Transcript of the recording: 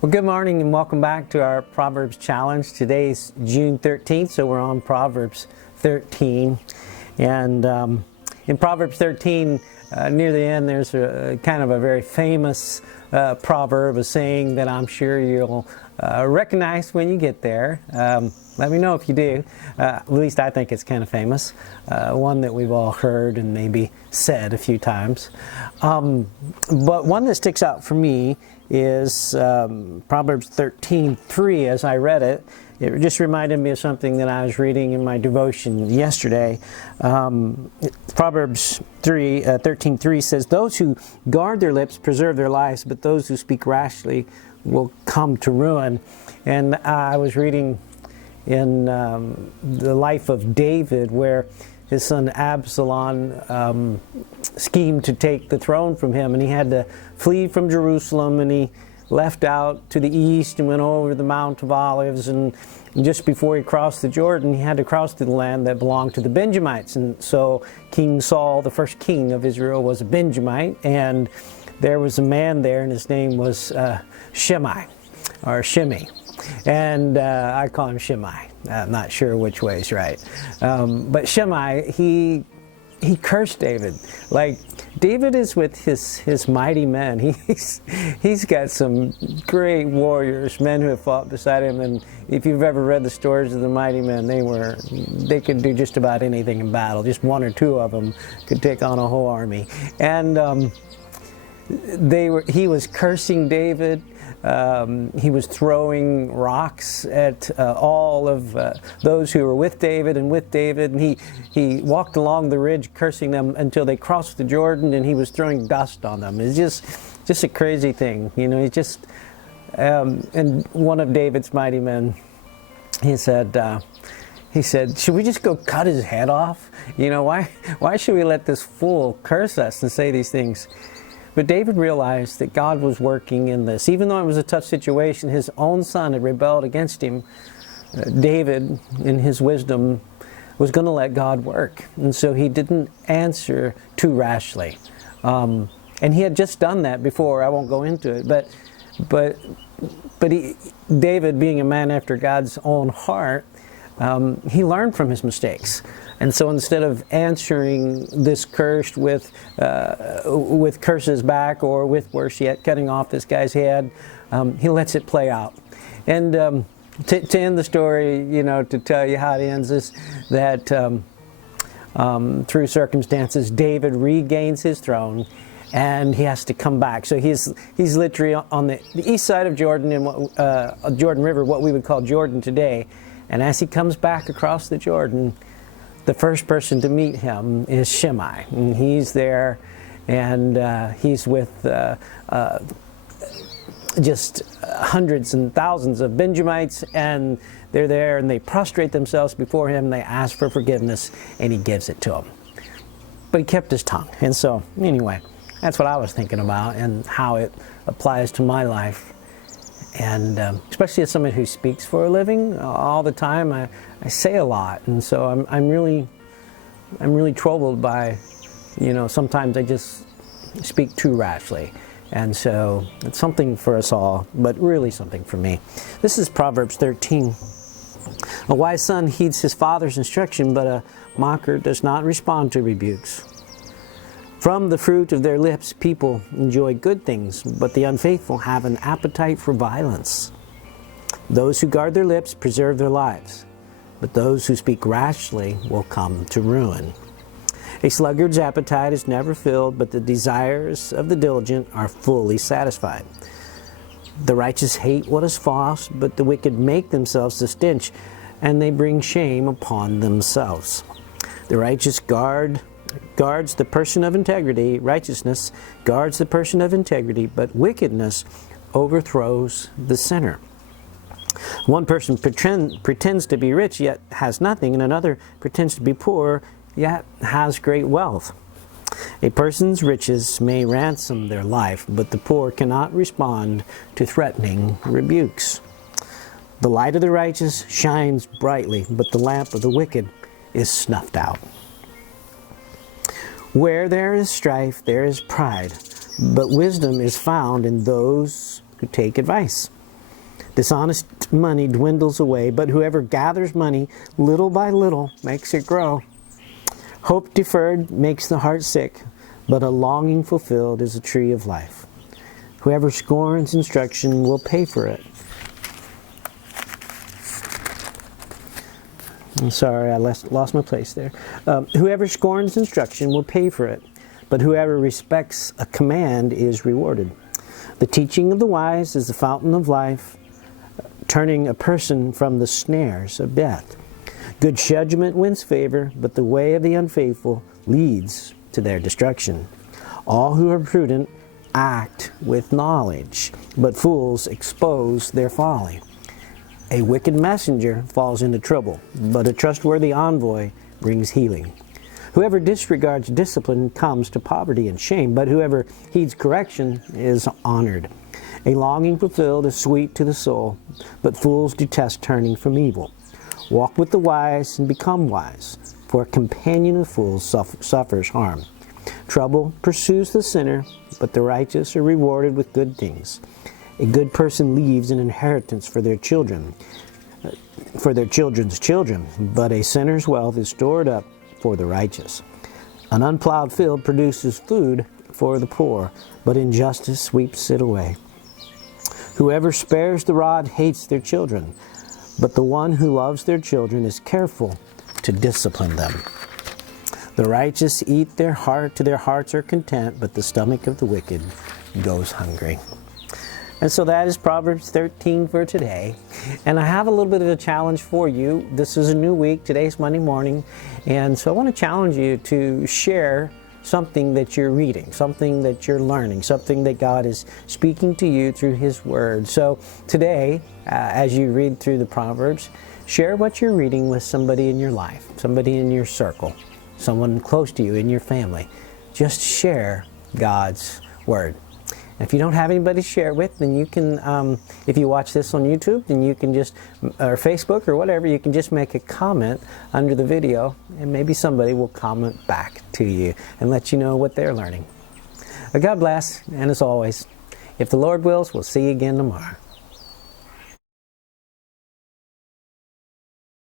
Well, good morning and welcome back to our Proverbs Challenge. Today's June 13th, so we're on Proverbs 13. And in Proverbs 13, near the end, there's a kind of a very famous proverb, a saying that I'm sure you'll recognize when you get there. Let me know if you do. At least I think it's kind of famous. One that we've all heard and maybe said a few times. But one that sticks out for me is Proverbs 13:3. As I read it, it just reminded me of something that I was reading in my devotion yesterday. Proverbs 13:3 says, "Those who guard their lips preserve their lives, but those who speak rashly will come to ruin." And I was reading in the life of David, where his son Absalom schemed to take the throne from him, and he had to flee from Jerusalem, and he left out to the east and went over the Mount of Olives, and just before he crossed the Jordan, he had to cross to the land that belonged to the Benjamites. And so King Saul, the first king of Israel, was a Benjamite, and there was a man there, and his name was Shimei. And I call him Shimei. I'm not sure which way is right. But Shimei, he cursed David. Like, David is with his mighty men. He's got some great warriors, men who have fought beside him. And if you've ever read the stories of the mighty men, they could do just about anything in battle. Just one or two of them could take on a whole army. And he was cursing David. He was throwing rocks at all of those who were with David, and he walked along the ridge cursing them until they crossed the Jordan, and he was throwing dust on them. It's just a crazy thing, you know. And one of David's mighty men, he said, "Should we just go cut his head off? You know, why should we let this fool curse us and say these things?" But David realized that God was working in this. Even though it was a tough situation, his own son had rebelled against him. David, in his wisdom, was going to let God work. And so he didn't answer too rashly. And he had just done that before. I won't go into it. But David, being a man after God's own heart, he learned from his mistakes. And so instead of answering this curse with curses back, or with worse yet, cutting off this guy's head, he lets it play out. And to end the story, you know, to tell you how it ends, is that through circumstances, David regains his throne, and he has to come back. So he's literally on the east side of Jordan, in Jordan River, what we would call Jordan today. And as he comes back across the Jordan, the first person to meet him is Shimei. And he's there, and he's with just hundreds and thousands of Benjamites, and they're there, and they prostrate themselves before him. They ask for forgiveness, and he gives it to them. But he kept his tongue. And so, anyway, that's what I was thinking about and how it applies to my life. And especially as someone who speaks for a living all the time, I say a lot, and so I'm really troubled by, you know, sometimes I just speak too rashly, and so it's something for us all, but really something for me. This is Proverbs 13. "A wise son heeds his father's instruction, but a mocker does not respond to rebukes. From the fruit of their lips people enjoy good things, but the unfaithful have an appetite for violence. Those who guard their lips preserve their lives, but those who speak rashly will come to ruin. A sluggard's appetite is never filled, but the desires of the diligent are fully satisfied. The righteous hate what is false, but the wicked make themselves a stench, and they bring shame upon themselves. The righteous guards the person of integrity. Righteousness guards the person of integrity, but wickedness overthrows the sinner. One person pretends to be rich, yet has nothing, and another pretends to be poor, yet has great wealth. A person's riches may ransom their life, but the poor cannot respond to threatening rebukes. The light of the righteous shines brightly, but the lamp of the wicked is snuffed out. Where there is strife, there is pride, but wisdom is found in those who take advice. Dishonest money dwindles away, but whoever gathers money little by little makes it grow. Hope deferred makes the heart sick, but a longing fulfilled is a tree of life. Whoever scorns instruction will pay for it. I'm sorry, I lost my place there. Whoever scorns instruction will pay for it, but whoever respects a command is rewarded. The teaching of the wise is the fountain of life, turning a person from the snares of death. Good judgment wins favor, but the way of the unfaithful leads to their destruction. All who are prudent act with knowledge, but fools expose their folly. A wicked messenger falls into trouble, but a trustworthy envoy brings healing. Whoever disregards discipline comes to poverty and shame, but whoever heeds correction is honored. A longing fulfilled is sweet to the soul, but fools detest turning from evil. Walk with the wise and become wise, for a companion of fools suffers harm. Trouble pursues the sinner, but the righteous are rewarded with good things. A good person leaves an inheritance for their children, for their children's children, but a sinner's wealth is stored up for the righteous. An unplowed field produces food for the poor, but injustice sweeps it away. Whoever spares the rod hates their children, but the one who loves their children is careful to discipline them. The righteous eat their hearts are content, but the stomach of the wicked goes hungry. And so that is Proverbs 13 for today. And I have a little bit of a challenge for you. This is a new week. Today's Monday morning. And so I want to challenge you to share something that you're reading, something that you're learning, something that God is speaking to you through His Word. So today, as you read through the Proverbs, share what you're reading with somebody in your life, somebody in your circle, someone close to you in your family. Just share God's Word. If you don't have anybody to share it with, then you can, if you watch this on YouTube, then you can just, or Facebook or whatever, you can just make a comment under the video, and maybe somebody will comment back to you and let you know what they're learning. God bless, and as always, if the Lord wills, we'll see you again tomorrow.